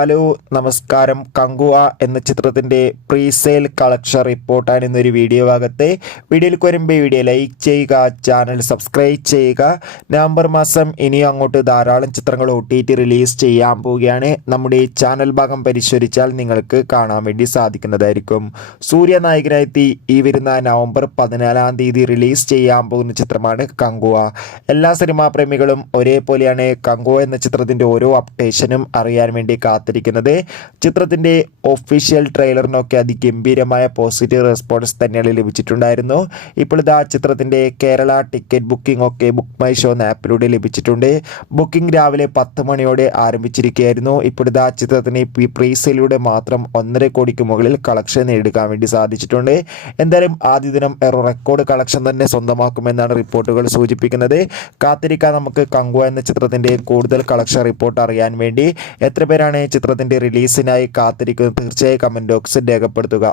Hello നമസ്കാരം. കങ്കുവ എന്ന ചിത്രത്തിൻ്റെ പ്രീസെയിൽ കളക്ഷൻ റിപ്പോർട്ടാണ് ഇന്നൊരു വീഡിയോ ഭാഗത്തെ. വീഡിയോയിലേക്ക് വരുമ്പോൾ വീഡിയോ ലൈക്ക് ചെയ്യുക, ചാനൽ സബ്സ്ക്രൈബ് ചെയ്യുക. നവംബർ മാസം ഇനിയും അങ്ങോട്ട് ധാരാളം ചിത്രങ്ങൾ OTT റിലീസ് ചെയ്യാൻ പോവുകയാണ്. നമ്മുടെ ഈ ചാനൽ ഭാഗം പരിശോധിച്ചാൽ നിങ്ങൾക്ക് കാണാൻ വേണ്ടി സാധിക്കുന്നതായിരിക്കും. സൂര്യ നായകനായി ഈ വരുന്ന നവംബർ 14-ാം തീയതി റിലീസ് ചെയ്യാൻ പോകുന്ന ചിത്രമാണ് കങ്കുവ. എല്ലാ സിനിമാ പ്രേമികളും ഒരേപോലെയാണ് കങ്കുവ എന്ന ചിത്രത്തിൻ്റെ ഓരോ അപ്ഡേഷനും അറിയാൻ വേണ്ടി കാത്തിരിക്കുന്നത്. ചിത്രത്തിൻ്റെ ഒഫീഷ്യൽ ട്രെയിലറിനൊക്കെ അതിഗംഭീരമായ പോസിറ്റീവ് റെസ്പോൺസ് തന്നെയാണ് ലഭിച്ചിട്ടുണ്ടായിരുന്നു. ഇപ്പോൾ ഇതാ ചിത്രത്തിൻ്റെ കേരള ടിക്കറ്റ് ബുക്കിംഗ് ഒക്കെ ബുക്ക് മൈ ഷോ എന്ന ആപ്പിലൂടെ ലഭിച്ചിട്ടുണ്ട്. ബുക്കിംഗ് രാവിലെ 10 മണിയോടെ ആരംഭിച്ചിരിക്കുകയായിരുന്നു. ഇപ്പോൾ ഇതാ ചിത്രത്തിന് പ്രീസെയിലൂടെ മാത്രം 1.5 കോടിക്ക് മുകളിൽ കളക്ഷൻ നേടിയെടുക്കാൻ വേണ്ടി സാധിച്ചിട്ടുണ്ട്. എന്തായാലും ആദ്യ ദിനം റെക്കോർഡ് കളക്ഷൻ തന്നെ സ്വന്തമാക്കുമെന്നാണ് റിപ്പോർട്ടുകൾ സൂചിപ്പിക്കുന്നത്. കാത്തിരിക്കാൻ നമുക്ക് കങ്കുവ എന്ന ചിത്രത്തിൻ്റെ കൂടുതൽ കളക്ഷൻ റിപ്പോർട്ട് അറിയാൻ വേണ്ടി. എത്ര പേരാണ് ചിത്രത്തിൻ്റെ റിലീസിനായി കാത്തിരിക്കുന്നത്? തീർച്ചയായും കമൻറ്റ് ബോക്സിൽ രേഖപ്പെടുത്തുക.